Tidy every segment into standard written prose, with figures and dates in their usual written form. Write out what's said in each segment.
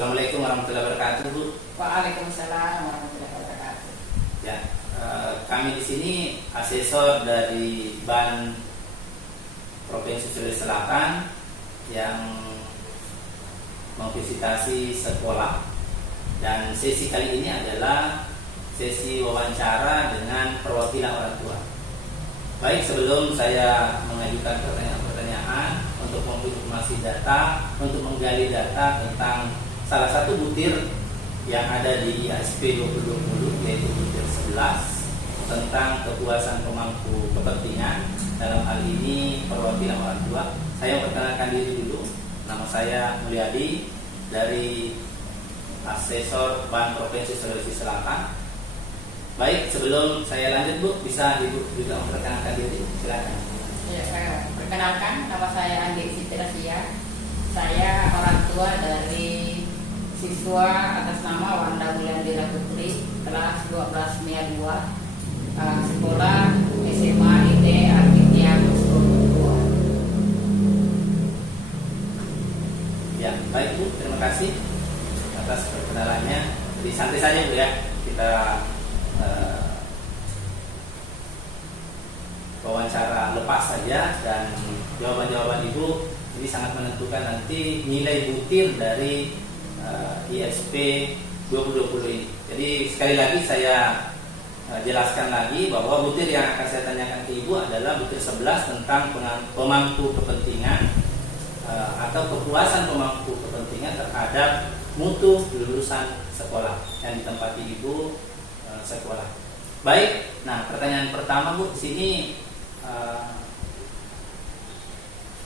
Assalamualaikum warahmatullahi wabarakatuh, Bu. Waalaikumsalam warahmatullahi wabarakatuh. Ya, kami di sini asesor dari BAN Provinsi Sulawesi Selatan yang memvisitasi sekolah. Dan sesi kali ini adalah sesi wawancara dengan perwakilan orang tua. Baik, sebelum saya mengajukan pertanyaan-pertanyaan untuk mengkonfirmasi data, untuk menggali data tentang salah satu butir yang ada di IASP 2020, yaitu butir 11 tentang kepuasan pemangku kepentingan, dalam hal ini perwakilan orang tua. Saya memperkenalkan diri dulu. Nama saya Mulyadi dari Asesor BAN Provinsi Sulawesi Selatan. Baik, sebelum saya lanjut, Bu, bisa Ibu juga memperkenalkan diri, silakan. Ya, saya perkenalkan, nama saya Andi Siti Rasia. Saya orang tua dari siswa atas nama Wanda Mulyandira Putri, kelas 12 MIA 2, sekolah SMA IT Arkitia Kusko. Ya, baik Bu, terima kasih atas perkenalannya. Jadi santai saja Bu ya, kita wawancara lepas saja, dan jawaban-jawaban Ibu ini sangat menentukan nanti nilai butir dari ISP 2020 ini. Jadi sekali lagi saya jelaskan lagi bahwa butir yang akan saya tanyakan ke Ibu adalah butir 11 tentang pemangku kepentingan atau kepuasan pemangku kepentingan terhadap mutu lulusan sekolah yang ditempati Ibu sekolah. Baik, nah pertanyaan pertama Bu, di sini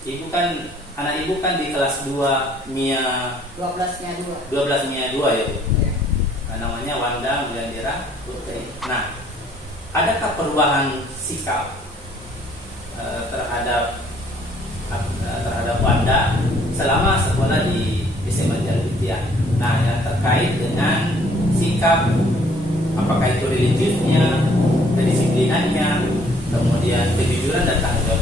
Ibu kan, anak Ibu kan di kelas 2 MIA 12 MIA 2. 12 MIA 2 ya Bu. Ya. Nah, namanya Wanda Mulyandira Putri. Nah, adakah perubahan sikap terhadap Wanda selama sekolah di SMA Jalutiah? Nah, yang terkait dengan sikap, apakah itu religiusnya, kedisiplinannya, kemudian kejujuran dan tanggung jawab.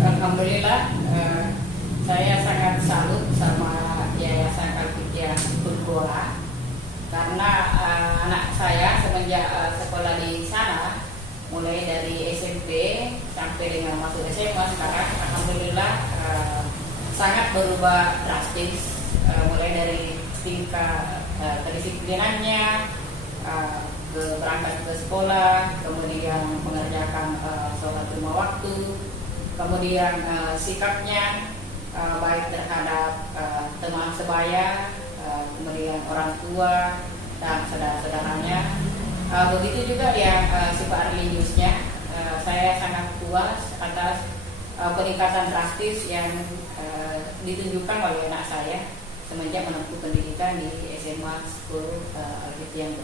Alhamdulillah, saya sangat salut sama Yayasan Arkitia Kusko, karena anak saya semenjak sekolah di sana, mulai dari SMP sampai dengan masuk SMA sekarang, alhamdulillah sangat berubah drastis, mulai dari tingkat kedisiplinannya, berangkat ke sekolah, kemudian mengerjakan sholat lima waktu, kemudian sikapnya baik terhadap teman sebaya, kemudian orang tua dan saudara-saudaranya. Begitu juga yang sifat religiusnya, saya sangat puas atas peningkatan drastis yang ditunjukkan oleh anak saya semenjak menempuh pendidikan di SMA 10 Alkitia.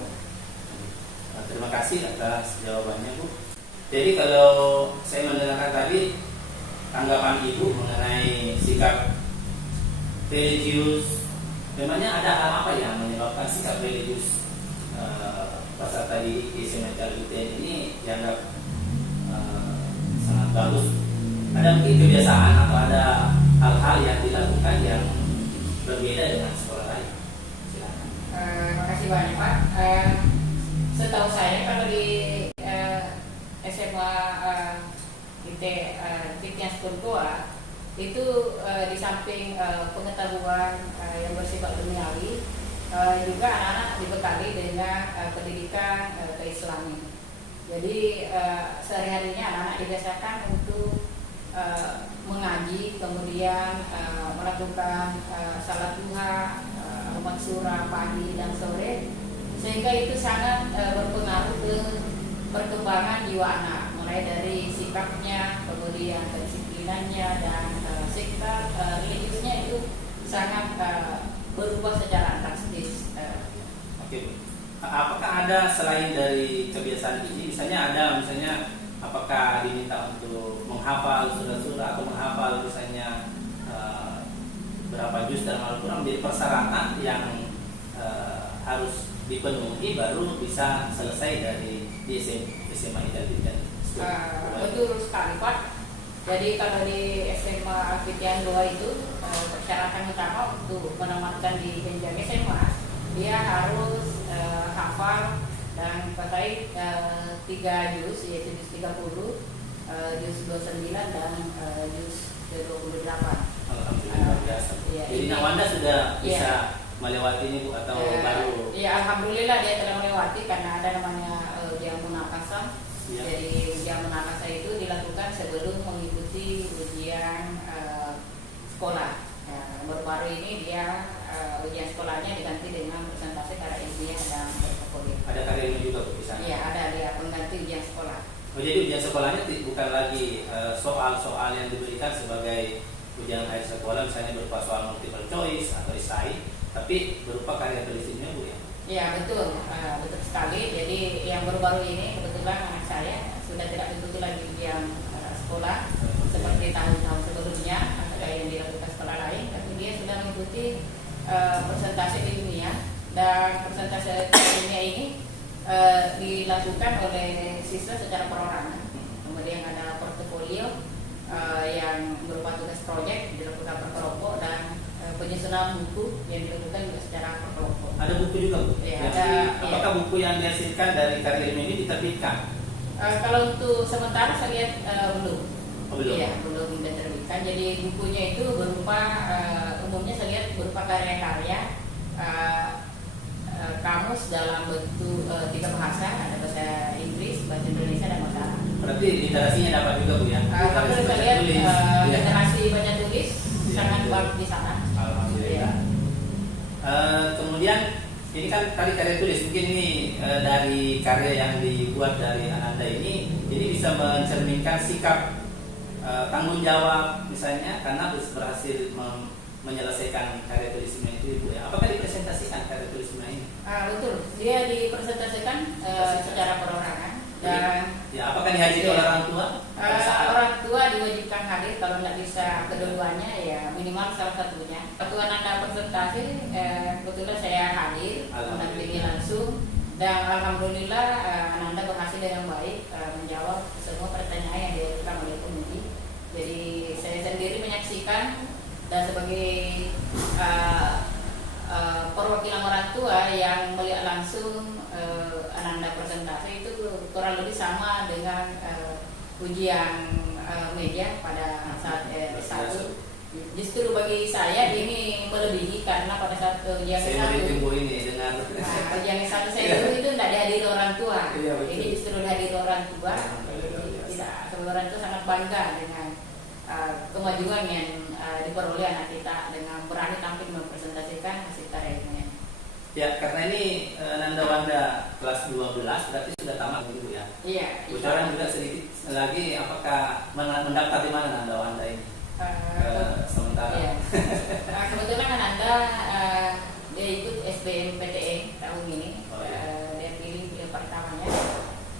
Terima kasih atas jawabannya Bu. Jadi kalau saya mendengarkan tadi tanggapan Ibu mengenai sikap religius, memangnya ada hal apa yang menyebabkan sikap religius peserta didik di SMA Jalutiah ini dianggap sangat bagus? Ada mungkin kebiasaan atau ada hal-hal yang dilakukan yang berbeda dengan sekolah lain? Silakan. Terima kasih banyak Pak. Setahu saya kalau di SMA Arkitia Kusko itu di samping pengetahuan yang bersifat duniawi, juga anak-anak dibekali dengan pendidikan keislaman. Jadi sehari-harinya anak-anak dibiasakan untuk mengaji, kemudian melakukan salat duha, umat surah pagi dan sore, sehingga itu sangat berpengaruh ke perkembangan jiwa anak, mulai dari sikapnya, kemudian kedisiplinannya, dan sikap religiusnya itu sangat berubah secara drastis. Oke Bu. Apakah ada selain dari kebiasaan ini, misalnya apakah diminta untuk menghafal surah-surah atau menghafal misalnya berapa juz dalam Al-Quran menjadi persyaratan yang harus dipenuhi baru bisa selesai dari di SMA Jalutiah? Betul sekali Pak. Jadi kalau di SMA Alfitian 2 itu persyaratan utama untuk menamatkan di jenjang SMA, dia harus hafal dan kuasai 3 juz, yaitu juz 30, juz 29 dan juz 28. Alhamdulillah luar biasa. Iya, Jadi ini- Nawanda sudah bisa Iya. melewati ini Bu atau baru? Ya alhamdulillah dia telah melewati karena ada namanya ujian munakasah. Iya. Jadi ujian munakasah itu dilakukan sebelum mengikuti ujian sekolah. Baru-baru ini dia ujian sekolahnya diganti dengan presentasi karya ilmiah dan portofolio. Ada karya ilmu juga Bu di sana? Iya ada dia pengganti ujian sekolah. Oh, jadi ujian sekolahnya bukan lagi soal-soal yang diberikan sebagai ujian akhir sekolah, misalnya berupa soal multiple choice atau esai, tapi berupa karya tulis ilmiah Bu ya? Iya betul, betul sekali. Jadi yang baru-baru ini kebetulan anak saya sudah tidak mengikuti lagi ujian sekolah seperti tahun-tahun sebelumnya atau yang dilakukan sekolah lain, tapi dia sudah mengikuti presentasi ilmiah, dan presentasi ilmiah ini dilakukan oleh siswa secara perorangan. Kemudian ada portofolio yang berupa tugas proyek dilakukan per kelompok, dan penyusunan buku yang dilakukan juga secara per kelompok. Ada buku juga Bu? Iya, Yang ada, apakah buku yang dihasilkan dari karya ilmiah ini diterbitkan? Kalau untuk sementara saya lihat belum. Oh, belum? Iya, belum diterbitkan. Jadi bukunya itu berupa umumnya saya lihat berupa karya-karya kamus dalam bentuk 3 bahasa, ada bahasa Inggris, bahasa Indonesia, dan bahasa Arab. Berarti literasinya dapat juga Bu ya? Kalau Literasi saya baca lihat tulis. Iya. literasi baca tulis Iya, sangat betul. bagus di sana. Alhamdulillah. Iya. Kemudian ini kan tadi karya tulis, mungkin ini dari karya yang dibuat dari Ananda ini bisa mencerminkan sikap tanggung jawab misalnya karena berhasil menyelesaikan karya tulisnya itu Bu ya. Apakah dipresentasikan karya tulisnya ini? Betul, dia dipresentasikan secara perorangan, dan Ya, apakah dihadiri Iya. oleh orang tua? Pada saat- orang tua diwajibkan hadir, kalau nggak bisa kedua-duanya ya minimal salah satunya. Waktu Ananda presentasi, kebetulan saya hadir mendampingi langsung, dan alhamdulillah Ananda berhasil dengan baik menjawab semua pertanyaan yang diajukan oleh penguji. Jadi saya sendiri menyaksikan, dan sebagai perwakilan orang tua yang melihat langsung Ananda presentasi, itu kurang lebih sama dengan ujian media pada saat S1. Justru bagi saya ini melebihi, karena pada saat ujian Saya S1 menitipku ini dengan ujian S1 saya itu tidak dihadiri orang tua. Iya, betul. Ini justru dihadiri orang tua. Alhamdulillah, Jadi biasa. tidak, semua orang itu sangat bangga dengan kemajuan yang diperoleh anak kita dengan berani tampil mempresentasikan hasil karyanya. Ya, karena ini Nanda Wanda kelas 12 berarti sudah tamat gitu ya. Iya. Bocoran juga sedikit lagi, apakah mendaftar di mana Nanda Wanda ini? Sementara. Iya. Kebetulan Ananda dia ikut SBMPTN tahun ini. Oh, iya. Dia pilih yang pertamanya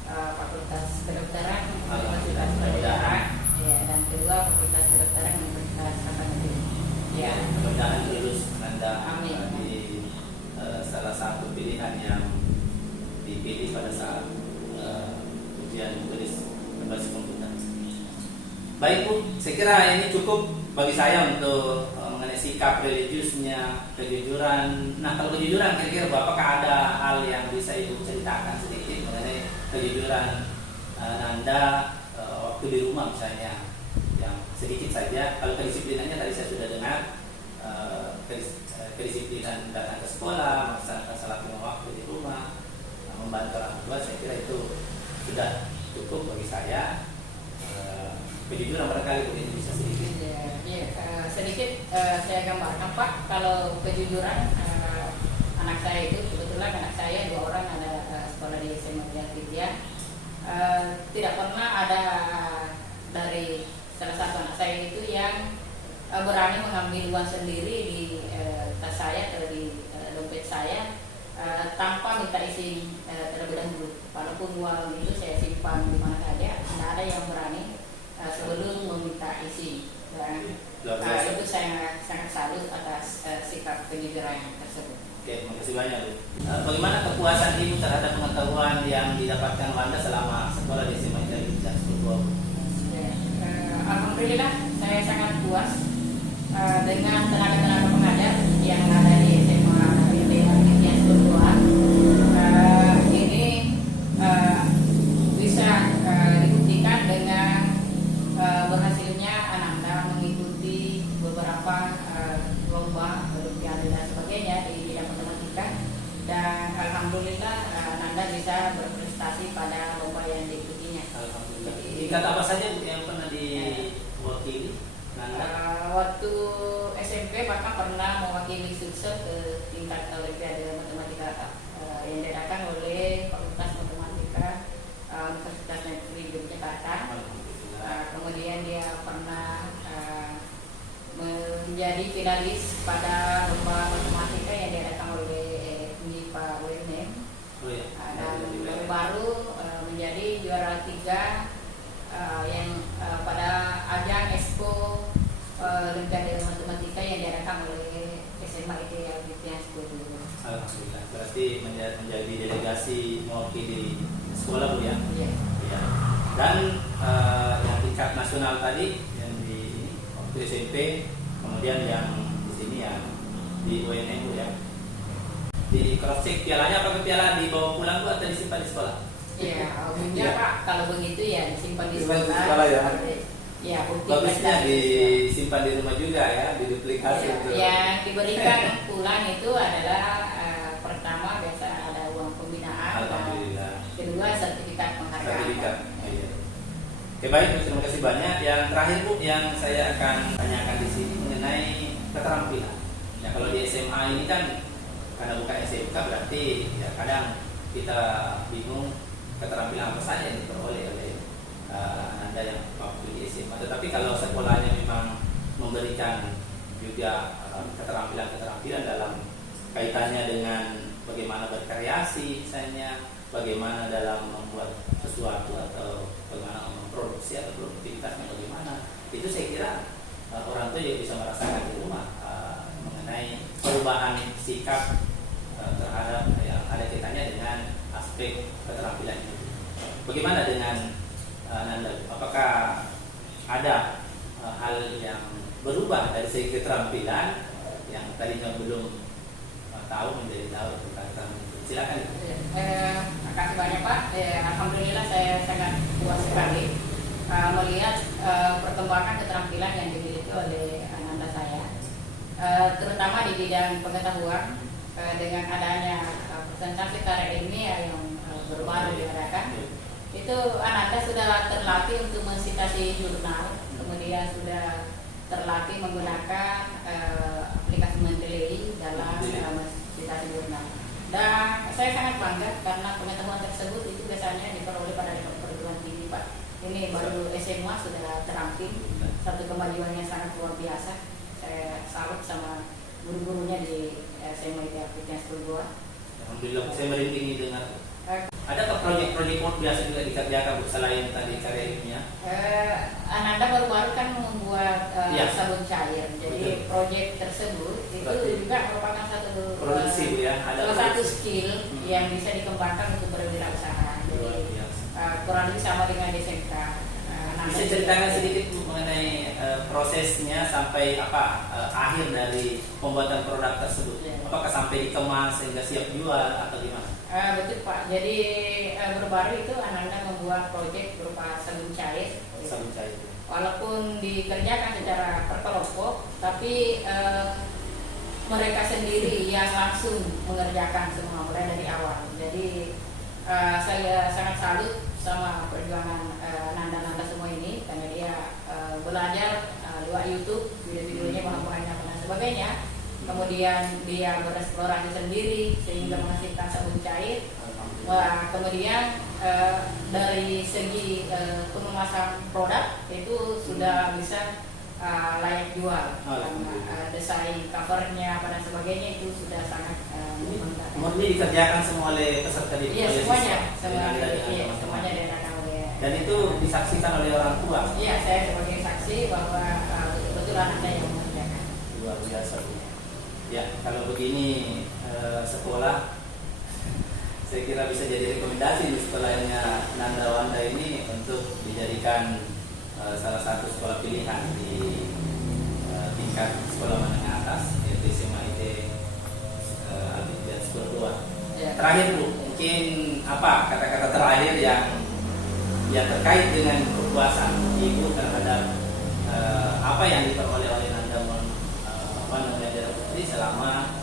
Fakultas Kedokteran Alhamdulillah. Universitas Pajajaran, ya, dan kedua Fakultas Kedokteran Universitas Tapanuli. Ya. Mudah-mudahan lulus Nanda Amin. di salah satu pilihan yang dipilih pada saat ujian tulis berbasis komputer. Baik Bu, saya kira ini cukup bagi saya untuk mengenai sikap religiusnya, kejujuran. Nah, kalau kejujuran kira-kira apakah ada hal yang bisa Ibu ceritakan sedikit mengenai kejujuran Nanda waktu di rumah misalnya, yang sedikit saja. Kalau kedisiplinannya tadi saya sudah dengar, kedisiplinan datang ke sekolah, melaksanakan salat lima waktu di rumah, membantu orang tua, saya kira itu sudah cukup bagi saya. Kejujuran barangkali begini bisa sedikit. Sedikit saya gambarkan Pak, kalau kejujuran anak saya itu, kebetulan anak saya 2 orang ada sekolah di SMA Alfitian. Tidak pernah ada dari salah satu anak saya itu yang berani mengambil uang sendiri di tas saya atau di dompet saya tanpa minta izin terlebih dahulu. Walaupun uang itu saya simpan di mana saja, tidak ada yang berani sebelum meminta izin. Dan itu saya sangat salut atas sikap kejujuran tersebut. Oke, terima kasih banyak Bu. Bagaimana kepuasan Ibu terhadap pengetahuan yang didapatkan Wanda selama sekolah di SMA Alfitian? Alhamdulillah saya sangat puas dengan tenaga-tenaga pengajar yang ada di SMA yang kedua. Ini bisa dibuktikan dengan berhasilnya Ananda mengikuti beberapa lomba, olimpiade dan sebagainya di bidang matematika, dan alhamdulillah Ananda bisa berprestasi pada lomba yang diikutinya. Alhamdulillah. Tingkat apa saja Bu yang pernah diwakili Nanda? Waktu SMP bahkan pernah mewakili sukses ke tingkat olimpiade matematika yang diadakan oleh Fakultas Matematika Universitas Negeri Yogyakarta. Kemudian dia pernah menjadi finalis pada lomba matematika yang diadakan oleh MIPA UNM. Dan baru-baru menjadi juara 3 yang pada ajang Expo Olimpiade Matematika yang diadakan oleh SMA ITB yang sebelumnya. Alhamdulillah. Berarti menjadi delegasi mewakili sekolah Bu ya? Iya. Ya. Dan yang tingkat nasional tadi yang di waktu SMP, kemudian yang di sini yang di UNM Bu ya. Di cross check pialanya, apakah piala dibawa pulang Bu atau disimpan di sekolah? Iya, umumnya Pak kalau begitu ya disimpan di sekolah. Ya. Ya, bukti Bagusnya prestasi. disimpan di rumah juga ya, diduplikasi Ya, itu. yang diberikan pulang itu adalah pertama biasa ada uang pembinaan, Alhamdulillah. dan kedua sertifikat penghargaan. Sertifikat. Iya. Oke, baik Bu, terima kasih banyak. Yang terakhir Bu yang saya akan tanyakan di sini mengenai keterampilan. Ya, kalau di SMA ini kan karena bukan SMK berarti ya kadang kita bingung keterampilan apa saja yang diperoleh oleh Anda yang waktu di SMA. Tetapi kalau sekolahnya memang memberikan juga keterampilan-keterampilan dalam kaitannya dengan bagaimana berkreasi misalnya, bagaimana dalam membuat sesuatu atau bagaimana memproduksi atau produktivitasnya bagaimana, itu saya kira orang tua juga bisa merasakan di rumah mengenai perubahan sikap terhadap yang ada kaitannya dengan aspek keterampilan itu. Bagaimana dengan Nanda? Apakah ada hal yang berubah dari segi keterampilan yang tadinya belum tahu menjadi tahu tentang keterampilan itu? Silakan. Terima kasih banyak Pak. Alhamdulillah saya sangat puas sekali melihat perkembangan keterampilan yang dimiliki oleh Ananda saya, terutama di bidang pengetahuan dengan adanya presentasi karya ilmiah yang baru diadakan. Itu Ananda sudah terlatih untuk mensitasi jurnal, kemudian sudah terlatih menggunakan aplikasi Mendeley dalam mensitasi jurnal. Dan saya sangat bangga karena pengetahuan tersebut itu biasanya diperoleh pada perguruan tinggi Pak. Ini baru SMA sudah terampil, satu kemajuan yang sangat luar biasa. Saya salut sama guru-gurunya di SMA yang kedua. Alhamdulillah, saya merinding dengar. Adakah proyek-proyek biasa juga dikerjakan Bu selain tadi karya ilmiah? Ananda baru-baru kan membuat Ya. sabun cair. Jadi Betul. proyek tersebut itu Berarti juga merupakan satu produksi Bu ya, ada salah satu produksi. skill yang bisa dikembangkan untuk berwirausaha. Luar Jadi biasa. kurang lebih sama dengan di SMK. Bisa ceritakan sedikit Bu mengenai prosesnya sampai akhir dari pembuatan produk tersebut? Ya. Apakah sampai dikemas sehingga siap jual atau gimana? Betul Pak. Jadi baru-baru itu Ananda membuat proyek berupa sabun cair. Sabun cair. Walaupun dikerjakan secara berkelompok, tapi mereka sendiri yang langsung mengerjakan semua mulai dari awal. Jadi saya sangat salut sama perjuangan Nanda-Nanda semua ini karena dia belajar lewat YouTube, video-videonya banyak dan sebagainya. Kemudian dia bereksplorasi sendiri sehingga menghasilkan sabun cair. Wah, kemudian dari segi pengemasan produk itu sudah bisa layak jual. Desain covernya dan sebagainya itu sudah sangat membanggakan. Murni dikerjakan semua oleh peserta didik. Iya, oleh semuanya, siswa. Dengan semuanya diadakan oleh. Dan itu disaksikan oleh orang tua. Iya, saya sebagai saksi bahwa betul-betul anak saya yang mengerjakan. Luar biasa Bu. Ya, kalau begini sekolah saya kira bisa jadi rekomendasi di sekolahnya Nanda Wanda ini untuk dijadikan salah satu sekolah pilihan di tingkat sekolah menengah atas, yaitu SMA ID Al-Bidayah School 2. Ya. Terakhir Bu, mungkin apa kata-kata terakhir yang terkait dengan kepuasan Ibu terhadap apa yang diperoleh oleh Nanda Mulia Putri selama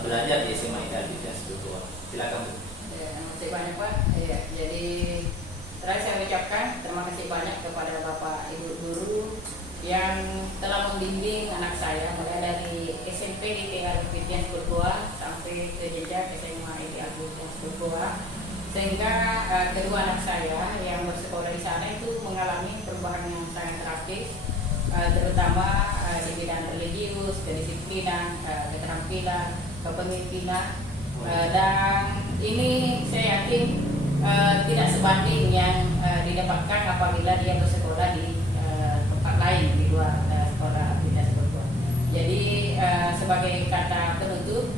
belajar di SMA ID Al-Bidayah School 2. Silakan Bu. Ya, terima kasih banyak Pak. Ya, jadi terakhir saya ucapkan terima kasih banyak kepada Bapak Ibu guru yang telah membimbing anak saya mulai dari SMP di Al-Bidayah School 2 sampai ke jenjang SMA di Al-Bidayah School 2, sehingga kedua anak saya yang bersekolah di sana itu mengalami perubahan yang sangat drastis, terutama di bidang religius, kedisiplinan, keterampilan, kepemimpinan, dan ini saya yakin tidak sebanding yang didapatkan apabila dia bersekolah di tempat lain di luar sekolah Al-Bidayah School 2. Jadi sebagai kata penutup,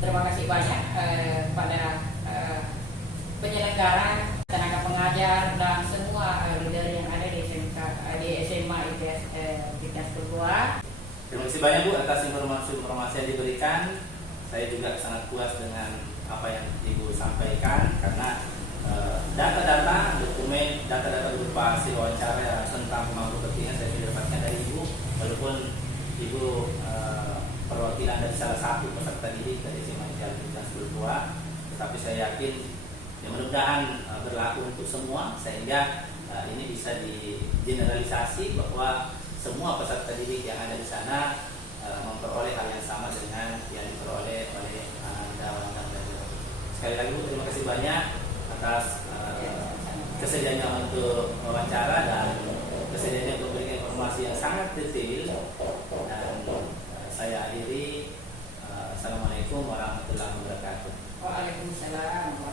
terima kasih banyak pada penyelenggara, tenaga pengajar, dan semua leader yang ada di SMA Al-Bidayah School 2. Terima kasih banyak Bu atas informasi yang diberikan. Saya juga sangat puas dengan apa yang Ibu sampaikan, karena data-data dokumen, data-data berupa hasil wawancara tentang kemampuan kepentingan saya sudah dapatkan dari Ibu, walaupun Ibu perwakilan dari salah satu peserta didik dari SMA Al-Bidayah School 2, tetapi saya yakin yang mudah-mudahan berlaku untuk semua, sehingga ini bisa digeneralisasi bahwa semua peserta didik yang ada di sana memperoleh hal yang sama dengan yang diperoleh oleh Anda. Sekali lagi Bu, terima kasih banyak atas kesediaannya untuk wawancara dan kesediaannya untuk memberikan informasi yang sangat detail. Dan saya akhiri. Assalamualaikum warahmatullahi wabarakatuh. Waalaikumsalam.